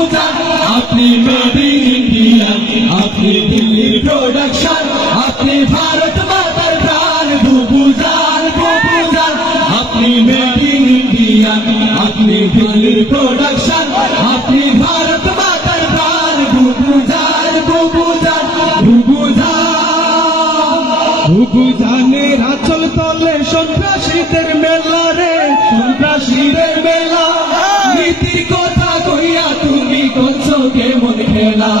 বুবুজান আপনি made in India আপনি দিল্লির প্রোডাকশন আপনি ভারত মাতার প্রাণ বুবুজান বুবুজান আপনি মেড ইন ইন্ডিয়া আপনি দিল্লির প্রোডাকশন আপনি ভারত মাতার প্রাণ বুবুজান বুবুজান বুবুজানের আঁচল তলে সন্ত্রাসীদের মেলা রে সন্ত্রাসীদের মেলা নীতির কথা কইয়া তুমি করছো কেমন খেলা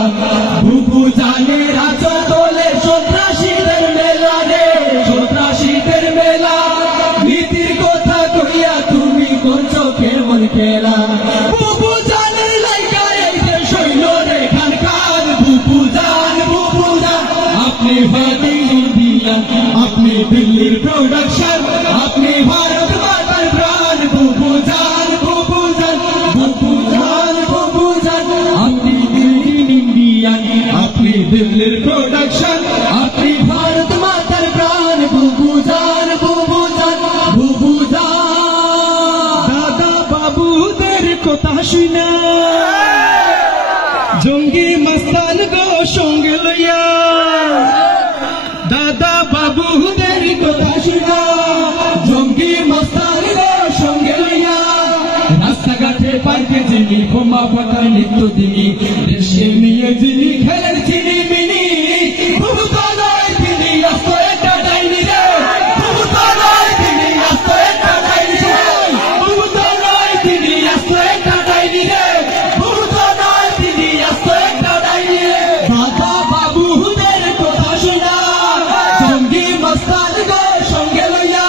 বুবুজানের আঁচল তলে সন্ত্রাসীদের মেলা রে সন্ত্রাসীদের মেলা নীতির কথা কইয়া তুমি করছো কেমন খেলা বুবুজানের লাইকা এই যে সৈন্য রে খানকার বুবুজান বুবুজান আপনি ভারত আপনি দিল্লির প্রোডাকশন আপনি ভারত মাতার প্রাণ বুবুজান বুবুজান বুবুজান বুবুজান আপনি দিল্লির ইন্ডিয়ান আপনি দিল্লির প্রোডাকশন আপনি ভারত মাতার প্রাণ বুবুজান বুবুজান বুবুজান দাদা বাবুদের কথা শুনা জঙ্গি মস্তান গো সঙ্গে লইয়া দাদা বাবুদের কথা শুনা জঙ্গি মস্তানের সঙ্গে লইয়া রাস্তাঘাটে পার্কে যিনি বোমা ফাটার নিত্য দিনী দেশে নিয়ে যিনি খেলেন চিনি মিনি বুবুতা নয় তিনি আস্ত একটা ডাইনি রে বুবুতা নয় তিনি আস্ত একটা ডাইনি রে বুবুতা নয় তিনি আস্ত একটা ডাইনি রে বুবুতা নয় তিনি আস্ত একটা ডাইনি রে দাদা বাবুদের কথা শুনা জঙ্গি মস্তান গো সঙ্গে লইয়া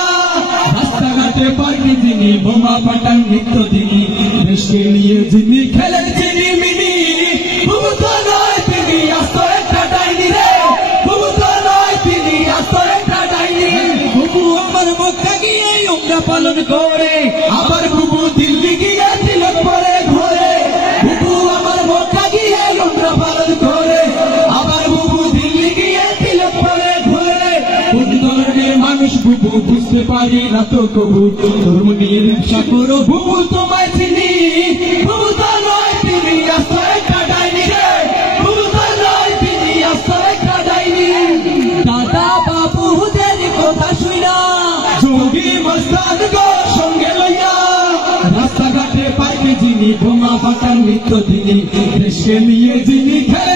রাস্তাঘাটে পার্কে যিনি বোমা ফাটান নিত্য দিনী দেশকে নিয়ে যিনি খেলেন চিনি মিনি বুবুতা নয় তিনি আস্ত একটা ডাইনি রে বুবুতা নয় তিনি আস্ত একটা ডাইনি বুবু আমার মক্কা গিয়ে উমরা পালন করে আবার বুবু দিল্লি গিয়ে তিলক পরে ঘোরে বুবু আমার মক্কা গিয়ে উমরা পালন করে আবার বুবু দিল্লি গিয়ে তিলক পরে ঘোরে কোন ধরনের মানুষ বুবু বুঝতে পারি না তো কবু ধর্ম নিয়ে রিক্সা করো বুবু তোমায় চিনি বুবুতা নয় তিনি আস্ত একটা ডাইনি রে বুবুতা নয় তিনি আস্ত একটা ডাইনি দাদা বাবুদের কথা শুনা জঙ্গি মস্তান গো সঙ্গে লইয়া রাস্তাঘাটে পার্কে যিনি বোমা ফাটান নিত্য দিনী দেশে নিয়ে যিনি খেলে